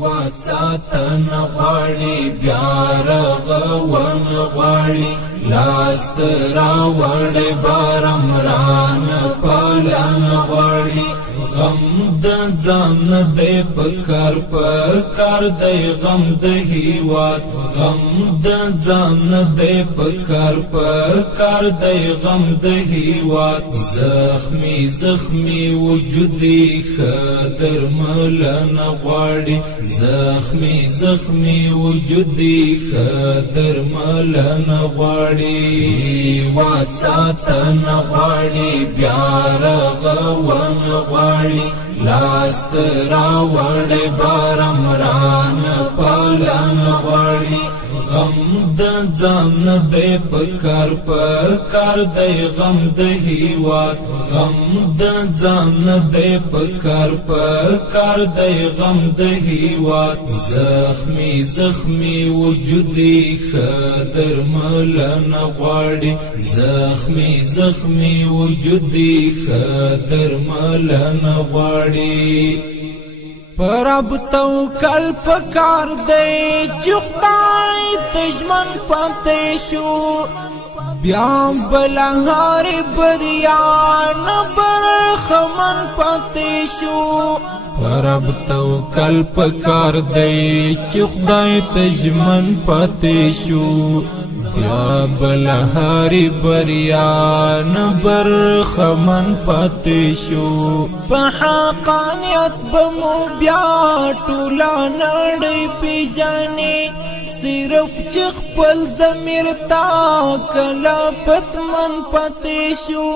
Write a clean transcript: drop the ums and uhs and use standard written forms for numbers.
واتساتن غواړي بیا رغون غواړي لاس راوړي بارمران پالن غواړي غم د ځان دې پکار دې غم د هیواد غم د ځان دې پکار دې غم د هیواد زخمی وجودي خدر ملن غواړي زخمی وجودي خدر ملن غواړي واتساتن غواړي بیا رغون غواړي لاس راوړي بارمران پالن غواړي غم د ځان دې پکار دې غم د هیواد غم د ځان دې پکار دې غم د هیواد زخمی وجودي خدر ملن غواړي زخمی وجودي خدر ملن غواړي پرب توکل پکار دې چې خدای دشمن پاتې شو بیا بلهار بریان برخمن پاتې شو پرب توکل پکار دې چې خدای دشمن پاتې شو بیا بلهاری بریان برخمن پاتې شو په حقانیت بمو بیا ټوله نړۍ پیژني صرف چې خپل ضمیر تا کله پتمن پاتې شو